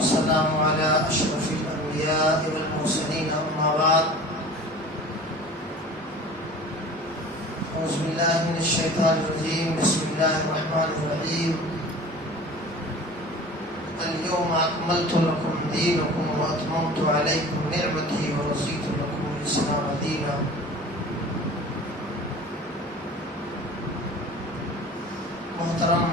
والسلام على أشرف الأنبياء والمرسلين أما بعد أعوذ بالله من الشيطان الرجيم بسم الله الرحمن الرحيم اليوم أكملت لكم دينكم وأتممت عليكم نعمتي ورضيت لكم الإسلام دينا. محترم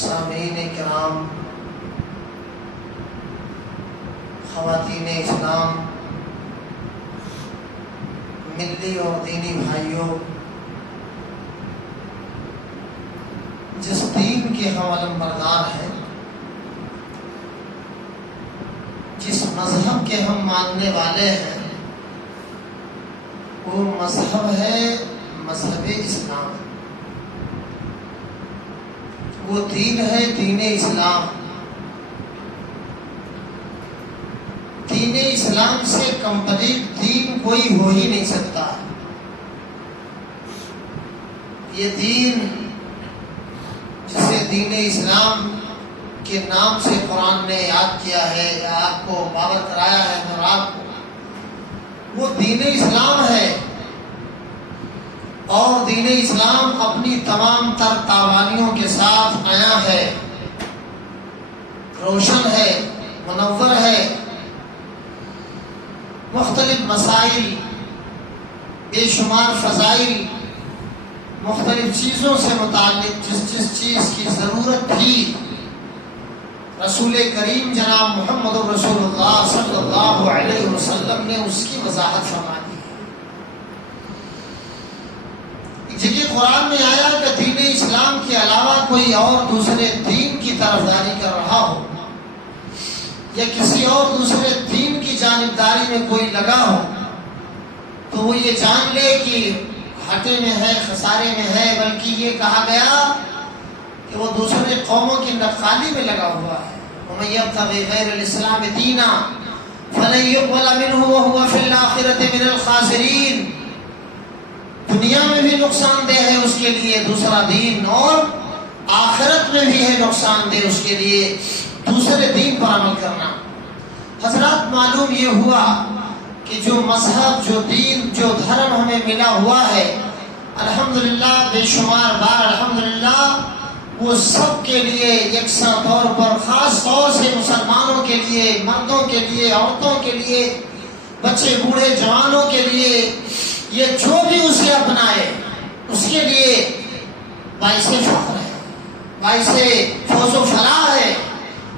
سامعین کرام، خواتین اسلام، ملی اور دینی بھائیوں، جس دین کے ہم علمبردار ہیں، جس مذہب کے ہم ماننے والے ہیں، وہ مذہب ہے مذہب اسلام. وہ دین ہے دین اسلام. دین اسلام سے کمپلیٹ دین کوئی ہو ہی نہیں سکتا. یہ دین جسے دین اسلام کے نام سے قرآن نے یاد کیا ہے یا آپ کو باور کرایا ہے اور آپ کو، وہ دین اسلام ہے. اور دین اسلام اپنی تمام تر تابانیوں کے ساتھ آیا ہے، روشن ہے، منور ہے. مختلف مسائل، بے شمار فضائل، مختلف چیزوں سے متعلق جس چیز کی ضرورت تھی، رسول کریم جناب محمد رسول اللہ صلی اللہ علیہ وسلم نے اس کی وضاحت فرما دی. جگہ قرآن میں آیا کہ دین اسلام کے علاوہ کوئی اور دوسرے دین کی طرفداری کر رہا ہو یا کسی اور دوسرے دین کی جانبداری میں کوئی لگا ہو تو وہ یہ جان لے کہ گھاٹے میں ہے، خسارے میں ہے. بلکہ یہ کہا گیا کہ وہ دوسرے قوموں کی نقالی میں لگا ہوا ہے. وَمَن يَبْتَغِ غَيْرَ الْإِسْلَامِ دِينًا فَلَن يُقْبَلَ مِنْهُ وَهُوَ فِي الْآخِرَةِ مِنَ الْخَاسِرِينَ. دنیا میں بھی نقصان دہ ہے اس کے لیے دوسرا دین، اور آخرت میں بھی ہے نقصان دہ اس کے لیے دوسرے دین پر عمل کرنا. حضرات، معلوم یہ ہوا کہ جو مذہب، جو دین، جو دھرم ہمیں ملا ہوا ہے، الحمدللہ بے شمار بار الحمدللہ، وہ سب کے لیے یکساں طور پر، خاص طور سے مسلمانوں کے لیے، مردوں کے لیے، عورتوں کے لیے، بچے بوڑھے جوانوں کے لیے، یہ جو بھی اسے اپنائے اس کے لیے باعث فخر ہے، باعث فوز و فلاح ہے،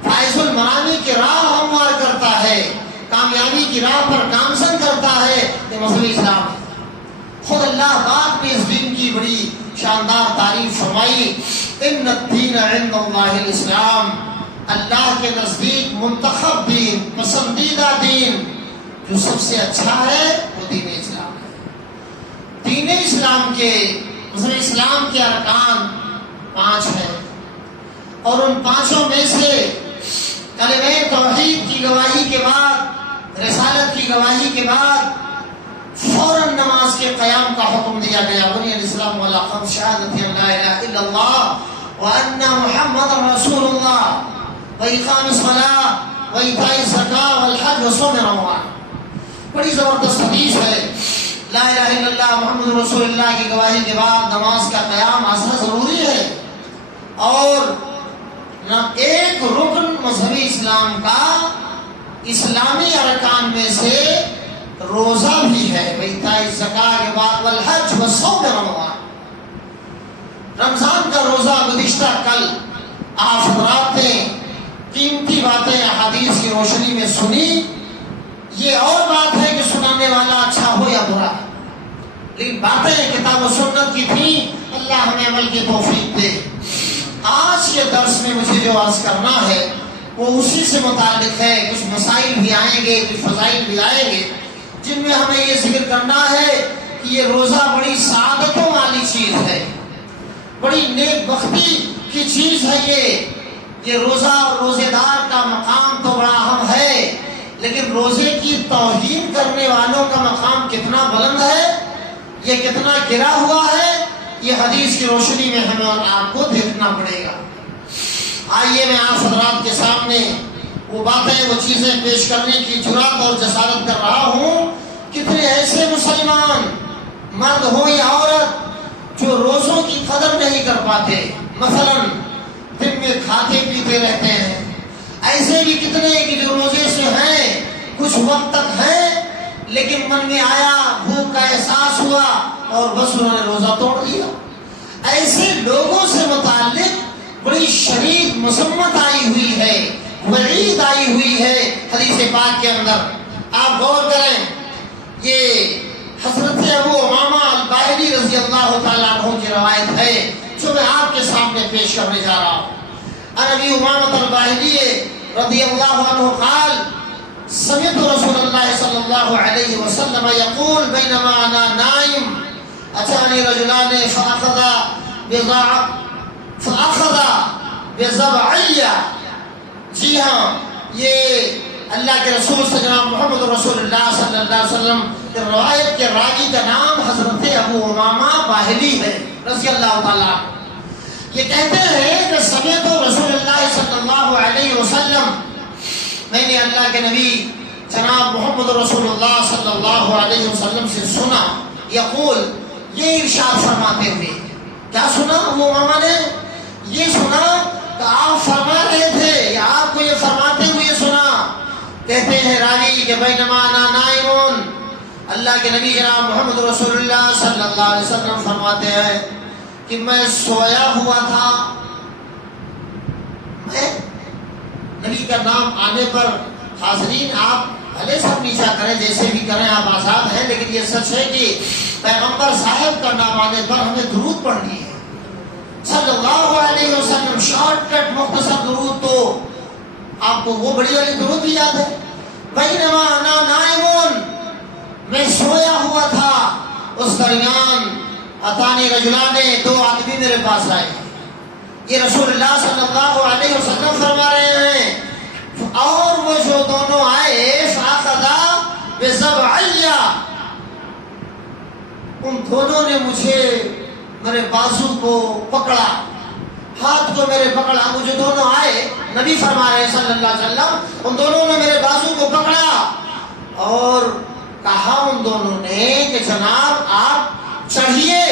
فائز المرامی کی راہ ہموار کرتا ہے، کامیابی کی راہ پر گامزن کرتا ہے. یہ مذہب اسلام ہے. خود اللہ پاک نے اس دین کی بڑی شاندار تعریف فرمائی. ان الدین عند اللہ الاسلام. اللہ کے نزدیک منتخب دین، پسندیدہ دین جو سب سے اچھا ہے وہ دین اسلام ہے. دین اسلام کے، مذہب اسلام کے ارکان 5 ہیں، اور ان 5 میں سے کلمہ توحید کی گواہی کے بعد، رسالت کی گواہی کے بعد فوراً نماز کے قیام کا حکم دیا گیا. بنی الاسلام علی 5 شہادت ان لا الہ الا اللہ وان محمد رسول اللہ واقام الصلاۃ وایتاء الزکاۃ والحج وصوم رمضان. بڑی زبردست حدیث ہے. لا الہ الا اللہ محمد رسول اللہ کی گواہی کے بعد نماز کا قیام ازاں ضروری ہے. اور ایک رکن مذہبی اسلام کا، اسلامی ارکان میں سے روزہ بھی ہے. وایتاء الزکاۃ کے بعد والحج وصوم رمضان. رمضان کا روزہ گزشتہ کل آپ حضرات نے قیمتی باتیں احادیث کی روشنی میں سنی. یہ اور بات ہے کہ سنانے والا اچھا ہو یا برا، لیکن باتیں کتاب و سنت کی تھیں. اللہ ہمیں عمل کی توفیق دے. آج کے درس میں مجھے جو عرض کرنا ہے وہ اسی سے متعلق ہے. کچھ مسائل بھی آئیں گے، کچھ فضائل بھی آئیں گے، جن میں ہمیں یہ ذکر کرنا ہے کہ یہ روزہ بڑی سعادتوں والی چیز ہے، بڑی نیک بختی کی چیز ہے. یہ روزہ اور روزے دار کا مقام تو بڑا اہم ہے، لیکن روزے کی توہین کرنے والوں کا مقام کتنا بلند ہے، یہ کتنا گرا ہوا ہے، یہ حدیث کی روشنی میں ہمیں اور آپ کو دیکھنا پڑے گا۔ آئیے میں آپ حضرات کے سامنے وہ باتیں، وہ چیزیں پیش کرنے کی جرات اور جسارت کر رہا ہوں۔ کتنے ایسے مسلمان مرد ہو یا عورت جو روزوں کی قدر نہیں کر پاتے، مثلا دن میں کھاتے پیتے رہتے ہیں۔ ایسے بھی کتنے کہ جو روزے سے ہیں، کچھ وقت تک ہیں، لیکن من میں آیا، بھوک کا احساس ہوا اور بس انہوں نے روزہ توڑ دیا۔ ایسے لوگوں سے متعلق بڑی شدید مذمت آئی ہوئی ہے، وعید آئی ہوئی ہے حدیث پاک کے اندر۔ آپ غور کریں، یہ حضرت ابو امامہ الباہلی رضی اللہ تعالیٰ عنہ کی روایت ہے جو میں آپ کے سامنے پیش کرنے جا رہا ہوں۔ ابی امامہ الباہلی رضی اللہ عنہ قال سمعت رسول اللہ صلی اللہ علیہ وسلم یقول بینما انا نائم اتانی رجلان فاخذ بضبعیہ۔ جی ہاں، یہ اللہ کے رسول جناب محمد رسول اللہ صلی اللہ علیہ وسلم کی روایت کے راوی کا نام حضرت ابو امامہ باہلی ہے رضی اللہ تعالیٰ۔ یہ کہتے ہیں کہ سمعت رسول اللہ صلی اللہ علیہ وسلم، میں نے اللہ کے نبی جناب محمد رسول اللہ صلی اللہ علیہ وسلم سے سنا، یقول، یہ ارشاد فرماتے ہوئے۔ کیا سنا ابو امامہ نے؟ یہ سنا کہ آپ فرما رہے تھے یا آپ کو یہ فرماتے ہوئے سنا؟ کہتے ہیں راوی کہ بینما انا نائمون، اللہ کے نبی جناب محمد رسول اللہ صلی اللہ علیہ وسلم فرماتے ہیں کہ میں سویا ہوا تھا۔ میں نبی کا نام آنے پر حاضرین آپ بھلے سب نیچا کریں، جیسے بھی کریں، آپ آزاد ہیں، لیکن یہ سچ ہے کہ پیغمبر صاحب کا نام آنے پر ہمیں درود پڑھنی ہے صلی اللہ علیہ وسلم۔ شارٹ کٹ مختصر درود، تو آپ کو وہ بڑی والی درود بھی یاد ہے؟ بینما انا نائمون، میں سویا ہوا تھا، اس درمیان اتانی رجلان، دو آدمی میرے پاس آئے۔ یہ رسول اللہ صلی اللہ علیہ وسلم فرما رہے ہیں، اور وہ جو دونوں آئے فاخذا بضبعیہ، ان دونوں نے مجھے میرے بازو کو پکڑا، ہاتھ کو میرے پکڑا۔ وہ جو دونوں آئے، نبی فرما رہے ہیں صلی اللہ علیہ وسلم، ان دونوں نے میرے بازو کو پکڑا اور کہا ان دونوں نے کہ جناب آپ چڑھیے،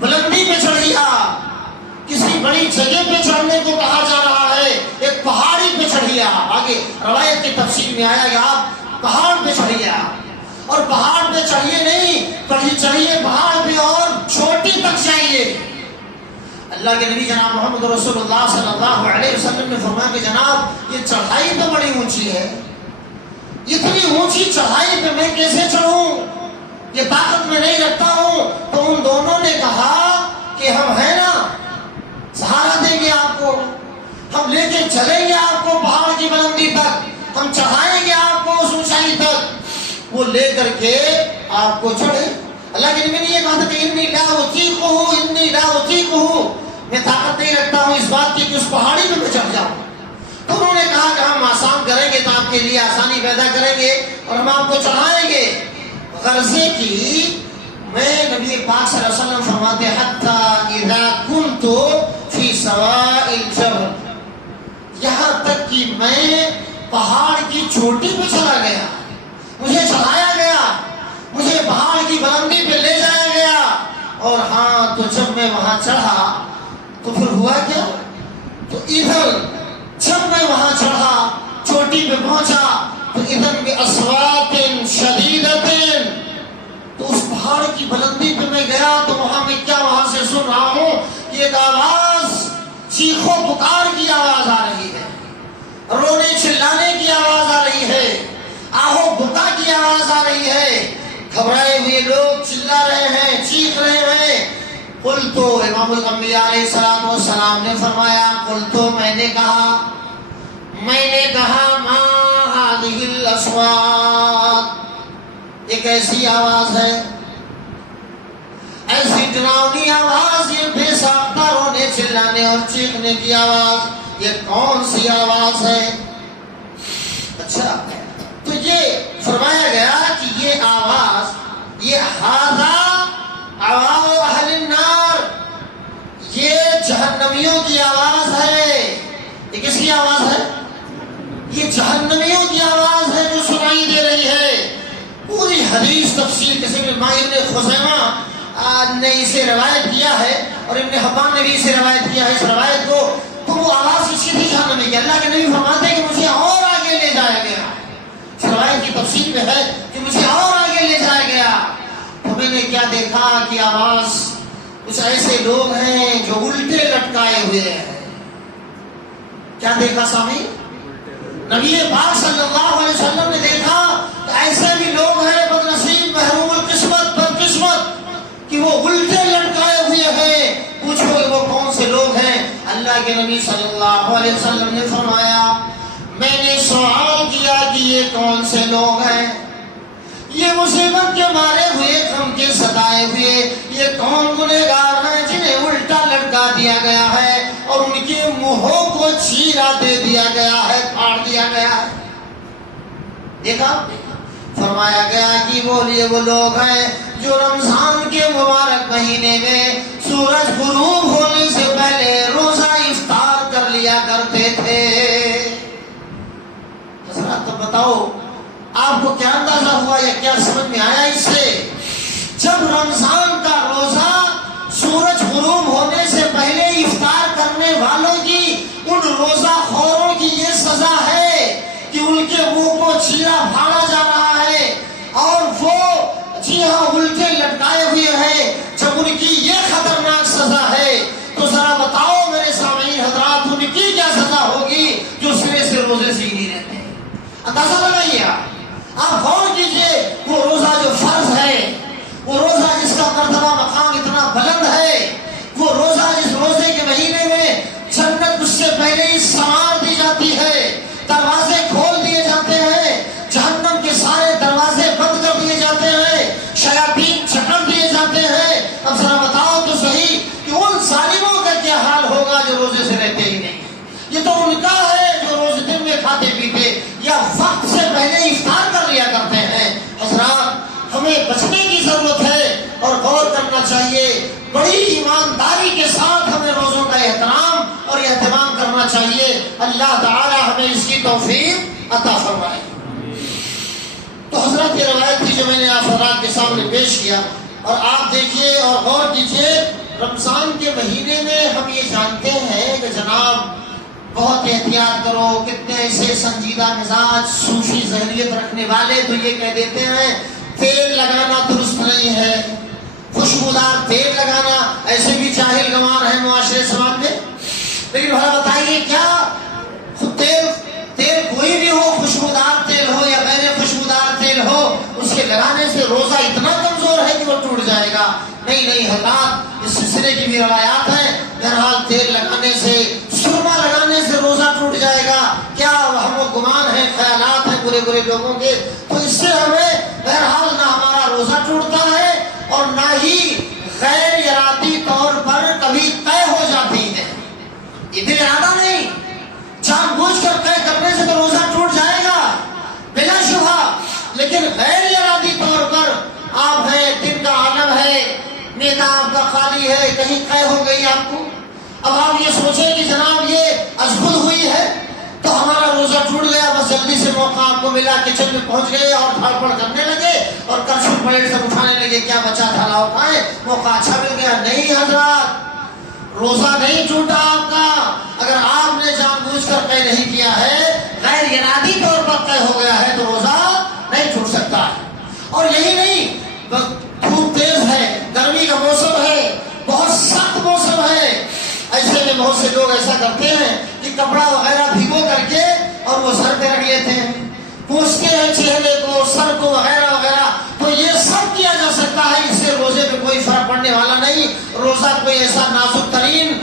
بلندی پہ چڑھیے، کسی بڑی جگہ پہ چڑھنے کو کہا جا رہا ہے، ایک پہاڑی پہ چڑھیے۔ آگے روایت کی تفسیر میں آیا کہ آپ پہاڑ پہ چڑھیے، اور پہاڑ پہ چڑھیے نہیں، چڑھیے پہاڑ پہ اور چوٹی تک جائیے۔ اللہ کے نبی جناب محمد رسول اللہ صلی اللہ علیہ وسلم نے فرمایا کہ جناب یہ چڑھائی تو بڑی اونچی ہے، اتنی اونچی چڑھائی پہ میں کیسے چڑھوں، یہ طاقت میں نہیں رکھتا ہوں۔ تو ان دونوں نے کہا کہ ہم ہیں نا، سہارا دیں گے آپ کو، ہم لے کے چلیں گے آپ کو پہاڑ کی بلندی تک، ہم چڑھائیں گے آپ کو اس اونچائی تک۔ وہ لے کر کے آپ کو چڑھے۔ اللہ کے نبی نے یہ کہا تھا کہ انی لا اطیقہ، میں طاقت نہیں رکھتا ہوں اس بات کی کہ اس پہاڑی پہ میں چڑھ جاؤں۔ تو انہوں نے کہا کہ ہم آسان کریں گے، تو آپ کے لیے آسانی پیدا کریں گے اور ہم آپ کو چڑھائیں گے۔ غرضے کی میں نبی پاک صلی اللہ علیہ وسلم فرماتے حتی اذا کنت فی سواء الجبل، یہاں تک کہ میں پہاڑ کی چوٹی پہ چلا گیا، مجھے چڑھایا گیا، مجھے پہاڑ کی بلندی پہ لے جایا گیا۔ اور ہاں، تو جب میں وہاں چڑھا تو پھر ہوا کیا؟ تو ادھر جب میں وہاں چڑھا، چوٹی پہ پہنچا، تو ادھر بأصوات شدیدۃ، تو اس پہاڑ کی بلندی پہ میں گیا تو وہاں میں کیا وہاں سے سن رہا ہوں کہ ایک آواز، چیخو پکار کی آواز آ رہی ہے، رونے چلانے کی آواز آ رہی ہے، آہو بکا کی آواز آ رہی ہے، گھبرائے ہوئے لوگ چلا رہے ہیں، چیخ رہے ہیں۔ قلت، امام الانبیاء علیہ السلام نے فرمایا، قلت، میں نے کہا ما هذه الاصوات، ایک ایسی آواز ہے، ایسی ڈراؤنی آواز، یہ بے ساختہ رونے چلانے اور چیخنے کی آواز، یہ کون سی آواز ہے؟ اچھا، تو یہ فرمایا گیا کہ یہ آواز، یہ ہذا آواز اہل جہنمیوں کی آواز ہے. یہ کس کی آواز ہے؟ یہ جہنمیوں کی آواز ہے جو سنائی دے رہی ہے. پوری حدیث تفسیر کسی ابن خزیمہ نے اسے روایت کیا ہے اور ابن حبان نے بھی اسے روایت کیا ہے اس روایت کو. تو وہ آواز اس کی تھی جہنمی کی. اللہ کے نبی فرماتے ہیں کہ مجھے اور آگے لے جایا گیا. اس روایت کی تفسیر میں ہے کہ مجھے اور آگے لے جایا گیا. تو میں نے کیا دیکھا کہ آواز کچھ ایسے لوگ ہیں جو الٹے لٹکائے ہوئے ہیں. کیا دیکھا سامعین؟ نبی پاک صلی اللہ علیہ وسلم نے دیکھا کہ ایسے بھی لوگ ہیں بدنصیب محروم القسمت بدقسمت کہ وہ الٹے لٹکائے ہوئے ہیں. پوچھو کہ وہ کون سے لوگ ہیں؟ اللہ کے نبی صلی اللہ علیہ وسلم نے فرمایا میں نے سوال کیا کہ یہ کون سے لوگ ہیں؟ یہ مصیبت کے مارے ہوئے غم کے ستائے ہوئے یہ کون گنہگار ہیں جنہیں الٹا لٹکا دیا گیا ہے اور ان کے منہوں کو چیرا دے دیا گیا ہے، پھاڑ دیا گیا ہے. دیکھا فرمایا گیا کہ وہ لوگ ہیں جو رمضان کے مبارک مہینے میں سورج غروب ہونے سے پہلے روزہ افطار کر لیا کرتے تھے. حضرات تو بتاؤ آپ کو کیا اندازہ ہوا یا کیا سمجھ میں آیا اس سے؟ جب رمضان کا روزہ سورج غروب ہونے سے پہلے افطار کرنے والوں کی ان روزہ خوروں کی یہ سزا ہے کہ ان کے منہ کو چیرا پھاڑا جا رہا ہے اور وہ جی ہاں الٹے لٹکائے ہوئے ہیں. جب ان کی یہ خطرناک سزا ہے تو ذرا بتاؤ میرے سامعین حضرات ان کی کیا سزا ہوگی جو سرے سے روزے سے ہی نہیں رہتے ہیں؟ اندازہ لگائیے. آپ غور کیجئے وہ روزہ جو فرض ہے، وہ روزہ جس کا مرتبہ مقام اتنا بلند ہے، وہ روزہ جس روزے کے مہینے میں جنت اس سے پہلے ہی سنوار دی جاتی ہے، دروازے کھول دیے جاتے ہیں، جہنم کے سارے دروازے بند کر دیے جاتے ہیں، شیاطین جکڑ دیے جاتے ہیں. اب ذرا بتاؤ تو صحیح کہ ان ظالموں کا کیا حال ہوگا جو روزے سے رہتے ہی نہیں. یہ تو ان کا ہے جو روز دن میں کھاتے پیتے یا وقت سے پہلے افطار کر لیا کرتے ہیں. حضرات ہمیں بچنے کی ضرورت ہے اور غور کرنا چاہیے. بڑی ایمانداری کے ساتھ ہمیں روزوں کا احترام اور اہتمام کرنا چاہیے. اللہ تعالی ہمیں اس کی توفیق عطا فرمائے. تو حضرت یہ روایت تھی جو میں نے آپ حضرات کے سامنے پیش کیا. اور آپ دیکھیے اور غور کیجیے رمضان کے مہینے میں ہم یہ جانتے ہیں کہ جناب بہت احتیاط کرو. کتنے ایسے سنجیدہ مزاج صوفی ذہنیت رکھنے والے تو یہ کہہ دیتے ہیں تیل لگانا درست نہیں ہے، خوشبودار تیل لگانا. ایسے بھی جاہل گوار ہیں معاشرے سماج میں. لیکن بھلا بتائیے کیا تیل کوئی بھی ہو، خوشبودار تیل ہو یا غیر خوشبودار تیل ہو، اس کے لگانے سے روزہ اتنا کمزور ہے کہ وہ ٹوٹ جائے گا؟ نہیں حضرات اس سلسلے کی بھی روایات ہیں. بہرحال تیل لگانے سے، سرما لگانے سے روزہ ٹوٹ جائے گا. کیا ہم و گمان ہیں، خیالات ہیں برے لوگوں کے. تو اس سے ہمیں بہرحال نہ ہمارا روزہ ٹوٹتا ہے اور نہ ہی غیر ارادی طور پر کبھی طے ہو جاتی ہے. ادھر ارادہ نہیں، جان بوجھ کر طے کرنے سے تو روزہ ٹوٹ جائے گا بلا شبہ. لیکن غیر ارادی طور پر آپ ہیں، دن کا عالم ہے، میدا آپ کا خالی ہے، کہیں طے ہو گئی آپ کو. اب آپ یہ سوچیں کہ جناب یہ ازخود ہوئی ہے تو ہمارا روزہ ٹوٹ گیا، بس جلدی سے موقع آپ کو ملا، کچن میں پہنچ گئے اور دھڑ پڑ کرنے لگے اور کرچھو پلیٹ سے اٹھانے لگے، کیا بچا تھا لاؤ کھائیں، موقع اچھا مل گیا. نہیں حضرات، روزہ نہیں ٹوٹا آپ کا. اگر آپ نے جان بوجھ کر طے نہیں کیا ہے، غیر ارادی طور پر طے ہو گیا ہے تو روزہ نہیں ٹوٹ سکتا. اور یہی نہیں، دھوپ تیز ہے، گرمی کا موسم ہے، بہت سخت موسم ہے، ایسے میں بہت سے لوگ ایسا کرتے ہیں کہ کپڑا وغیرہ بھگو کر کے اور وہ سر پہ رکھ لیتے ہیں، پوچھتے ہیں چہرے کو، سر کو وغیرہ وغیرہ. تو یہ سب کیا جا سکتا ہے، اس سے روزے پہ کوئی فرق پڑنے والا نہیں. روزہ کوئی ایسا نازک ترین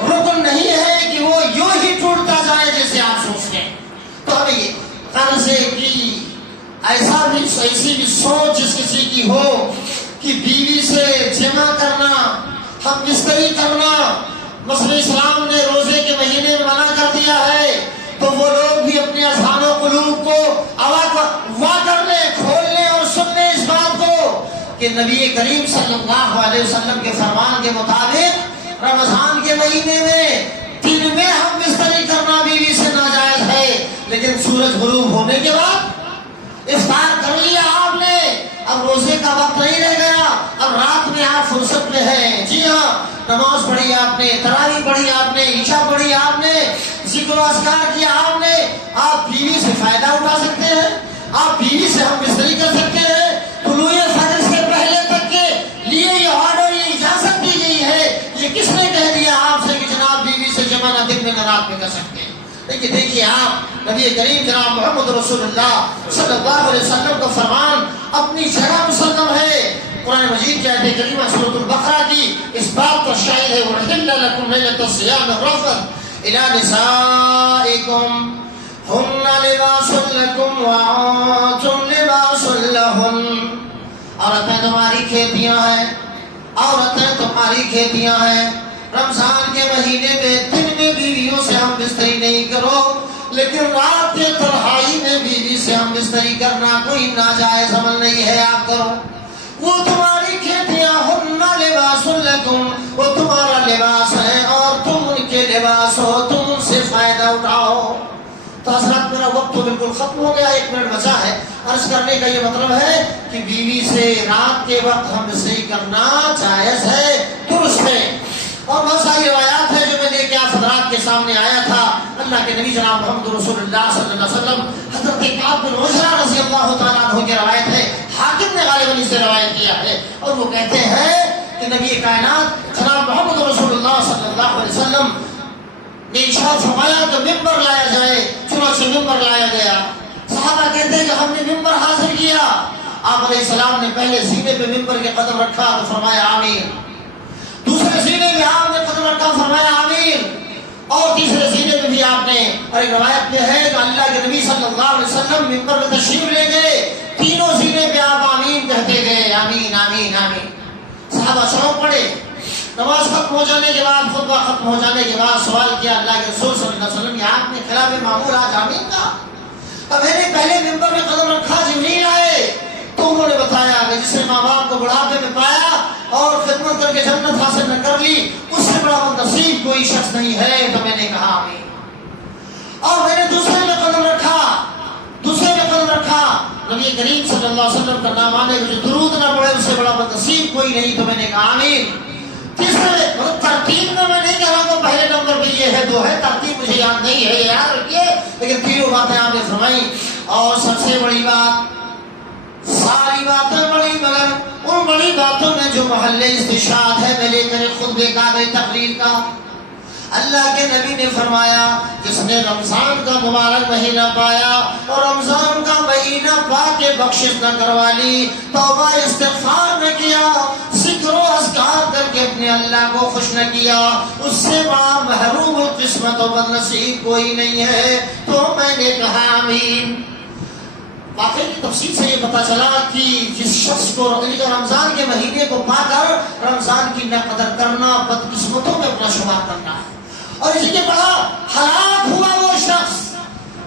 رکن نہیں ہے کہ وہ یوں ہی ٹوٹتا جائے جیسے آپ سوچتے ہیں. تو ہمیں یہ قرضے کی ایسی بھی سوچ جس کسی کی ہو کہ بیوی سے جمع کرنا، ہم بستری کرنا مثلا اسلام نے روزے کے مہینے میں منع کر دیا ہے، تو وہ لوگ بھی اپنے اذہان و قلوب کو وا کر لیں، کھول لیں اور سن لیں اس بات کو کہ نبی کریم صلی اللہ علیہ وسلم کے فرمان کے مطابق رمضان کے مہینے میں دن میں ہم بستری کرنا بیوی سے ناجائز ہے، لیکن سورج غروب ہونے کے بعد افطار کر لیا آپ نے، اب روزے کا وقت نہیں رہ گیا، اب رات میں آپ فرصت میں ہیں، جی ہاں نماز پڑھی آپ نے، تراویح پڑھی آپ نے، عشاء پڑھی آپ نے، ذکر و اذکار کیا آپ نے، آپ بیوی سے فائدہ اٹھا سکتے ہیں، آپ بیوی سے ہم بستری کر سکتے ہیں۔ طلوع فجر سے پہلے تک کے لیے یہ آرڈر، یہ اجازت دی گئی ہے، یہ کس نے کہہ دیا آپ سے کہ جناب بیوی سے جمع نہ دن میں نہ رات میں کر سکتے ہیں؟ لیکن دیکھیے آپ نبی کریم جناب محمد رسول اللہ صلی اللہ علیہ وسلم کا فرمان اپنی جگہ مسلم ہے۔ قرآن مجید کی آیت کریمہ سورۃ البقرہ کی اس بات کا شاہد ہے، وَأُحِلَّ لَكُمْ لَيْلَةَ الصِّيَامِ الرَّفَثُ إِلَىٰ نِسَائِكُمْ هُنَّ لِبَاسٌ لَكُمْ وَأَنتُمْ لِبَاسٌ لَهُنَّ۔ عورتیں تمہاری کھیتیاں ہیں، عورتیں تمہاری کھیتیاں ہیں۔ رمضان کے مہینے میں دن میں بیویوں سے ہم بستری نہیں کرو، لیکن رات کے تنہائی میں بیوی سے ہم بستری کرنا کوئی ناجائز عمل نہیں ہے، آپ کرو۔ وہ تمہاری کھیتیاں ہن لباس لکم، وہ تمہارا لباس ہے اور تم ان کے لباس ہو، تم ان سے فائدہ اٹھاؤ۔ تو حضرات میرا وقت تو بالکل ختم ہو گیا، 1 منٹ بچا ہے۔ عرض کرنے کا یہ مطلب ہے کہ بیوی سے رات کے وقت ہم بستری کرنا جائز ہے، درست ہے۔ اور بہت ساری روایات ہیں جو میں لے کے آپ حضرات کے سامنے آیا تھا۔ اللہ کے نبی جناب محمد رسول اللہ صلی اللہ علیہ وسلم، حضرت کعب بن عجرہ رضی اللہ تعالیٰ عنہ کی روایت ہے، حاکم نے غالباً اسے روایت کیا ہے، اور وہ کہتے ہیں کہ نبی کائنات جناب محمد رسول اللہ صلی اللہ علیہ وسلم نے ارشاد فرمایا کہ ممبر لایا جائے، چنانچہ ممبر لایا گیا۔ صحابہ کہتے ہیں کہ ہم نے ممبر حاصل کیا، آپ علیہ السلام نے پہلے سینے پہ ممبر کے قدم رکھا تو فرمایا آمین، دوسرے سینے میں آپ نے قدم رکھا فرمایا آمین، اور تیسرے سینے میں بھی آپ نے۔ اور ایک روایت میں ہے کہ اللہ کے نبی صلی اللہ علیہ وسلم ممبر میں تشریف لے گئے، تینوں سینے پہ آپ آمین کہتے گئے، آمین آمین آمین۔ صحابہ چونک پڑے، نماز ختم ہو جانے کے بعد، خطبہ ختم ہو جانے کے بعد سوال کیا اللہ کے رسول صلی اللہ علیہ وسلم، یہ آپ نے خلاف معمول آج آمین کہا؟ اب میں نے پہلے ممبر میں قدم رکھا، جبریل آئے تو انہوں نے بتایا کہ جس نے ماں باپ کو بڑھاپے میں پایا اور خدمت کر کے جنت حاصل نہ کر لی، اس سے بڑا نصیب کوئی شخص نہیں ہے، تو میں نے کہا آمین۔ اور میں نے دوسرے میں قدم رکھا، دوسرے میں قدم رکھا، نبی کریم صلی اللہ علیہ وسلم کا نام آنے میں جو درود نہ پڑے اس سے بڑا نصیب کوئی نہیں، تو میں نے کہا آمین۔ تیسرے ترتیب میں میں نہیں کہہ رہا کہ پہلے نمبر پہ یہ ہے، دو ہے، ترتیب مجھے یاد نہیں ہے، یاد رکھیے، لیکن تینوں باتیں آپ نے فرمائی۔ اور سب سے بڑی بات، ساری باتیں بڑی مگر ان بڑی باتوں میں جو محل استشہاد ہے، میں لے کر خطبے کا تقریر کا، اللہ کے نبی نے فرمایا جس نے رمضان کا مبارک مہینہ پایا اور رمضان کا مہینہ پا کے بخشش نہ کروا لی، توبہ استغفار نہ کیا، ذکر و اذکار کر کے اپنے اللہ کو خوش نہ کیا، اس سے بڑا محروم القسمت و بد نصیب کوئی نہیں ہے، تو میں نے کہا آمین۔ واقعی کی تفصیل سے یہ پتا چلا کہ جس شخص کو رمضان کے مہینے کو پا کر رمضان کی نہ قدر کرنا بدقسمتوں میں اپنا شمار کرنا ہے، اور اسی کے بڑا ہلاک ہوا وہ شخص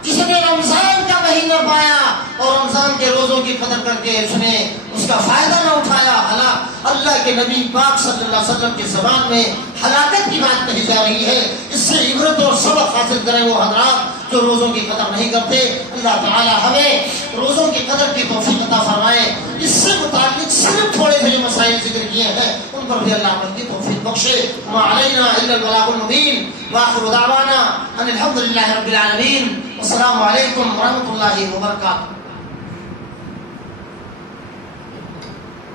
جس نے رمضان کا مہینہ پایا اور رمضان کے روزوں کی قدر کر کے اس نے اس کا فائدہ نہ اٹھایا۔ ہلاک اللہ کے نبی پاک صلی اللہ علیہ وسلم کی زبان میں ہلاکت کی بات کہی جا رہی ہے۔ اس سے عبرت اور سبق حاصل کریں وہ حضرات جو روزوں کی قدر نہیں کرتے۔ اللہ تعالی ہمیں روزوں کی قدر کی توفیق عطا فرمائے۔ اس سے متعلق صرف تھوڑے سے جو مسائل ذکر کیے ہیں ان پر بھی اللہ عمل کی توفیق بخشے۔ وما علینا الا البلاغ المبین، وآخر دعوانا ان الحمد للہ رب العالمین، والسلام علیکم ورحمۃ اللہ وبرکاتہ۔